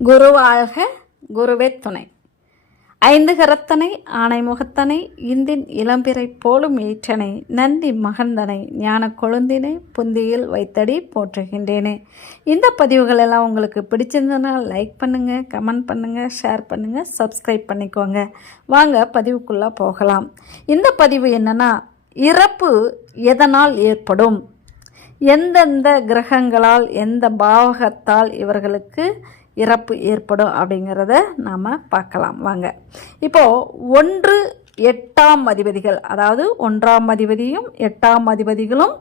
குருவாழ்க, குருவே துணை. ஐந்து கரத்தனை ஆணை முகத்தனை இந்தின் இளம்பிறை போலும் ஈற்றனை நந்தி மகந்தனை ஞான கொழுந்தினை புந்தியில் வைத்தடி போற்றுகின்றேனே. இந்த பதிவுகள் எல்லாம் உங்களுக்கு பிடிச்சிருந்ததுன்னா லைக் பண்ணுங்கள், கமெண்ட் பண்ணுங்கள், ஷேர் பண்ணுங்கள், சப்ஸ்கிரைப் பண்ணிக்கோங்க. வாங்க பதிவுக்குள்ளே போகலாம். இந்த பதிவு என்னன்னா, இறப்பு எதனால் ஏற்படும், எந்தெந்த கிரகங்களால் எந்த பாவகத்தால் இவர்களுக்கு இறப்பு ஏற்படும் அப்படிங்கிறத நாம் பார்க்கலாம். வாங்க. இப்போது 1 8ஆம் அதிபதிகள், அதாவது 1ஆம் அதிபதியும் 8ஆம் அதிபதிகளும்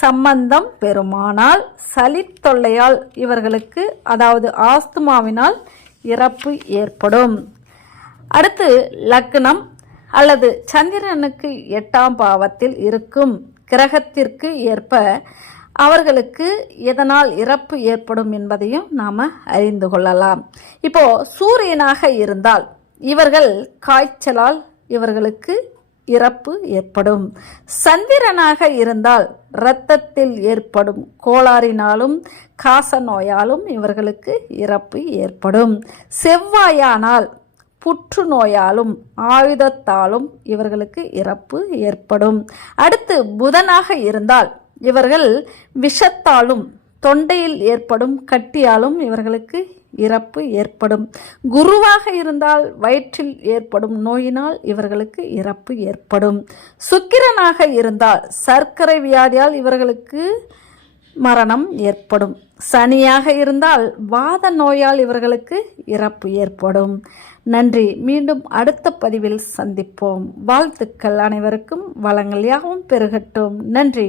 சம்பந்தம் பெறுமானால் சளி தொல்லையால் இவர்களுக்கு, அதாவது ஆஸ்துமாவினால் இறப்பு ஏற்படும். அடுத்து லக்னம் அல்லது சந்திரனுக்கு 8ஆம் பாவத்தில் இருக்கும் கிரகத்திற்கு ஏற்ப அவர்களுக்கு எதனால் இறப்பு ஏற்படும் என்பதையும் நாம் அறிந்து கொள்ளலாம். இப்போது சூரியனாக இருந்தால் இவர்கள் காய்ச்சலால் இவர்களுக்கு இறப்பு ஏற்படும். சந்திரனாக இருந்தால் இரத்தத்தில் ஏற்படும் கோளாறினாலும் காச நோயாலும் இவர்களுக்கு இறப்பு ஏற்படும். செவ்வாயானால் புற்றுநோயாலும் ஆயுதத்தாலும் இவர்களுக்கு இறப்பு ஏற்படும். அடுத்து புதனாக இருந்தால் இவர்கள் விஷத்தாலும் தொண்டையில் ஏற்படும் கட்டியாலும் இவர்களுக்கு இறப்பு ஏற்படும். குருவாக இருந்தால் வயிற்றில் ஏற்படும் நோயினால் இவர்களுக்கு இறப்பு ஏற்படும். சுக்கிரனாக இருந்தால் சர்க்கரை வியாதியால் இவர்களுக்கு மரணம் ஏற்படும். சனியாக இருந்தால் வாத நோயால் இவர்களுக்கு இறப்பு ஏற்படும். நன்றி. மீண்டும் அடுத்த பதிவில் சந்திப்போம். வாழ்த்துக்கள். அனைவருக்கும் வளங்கள் யாவும் பெருகட்டும். நன்றி.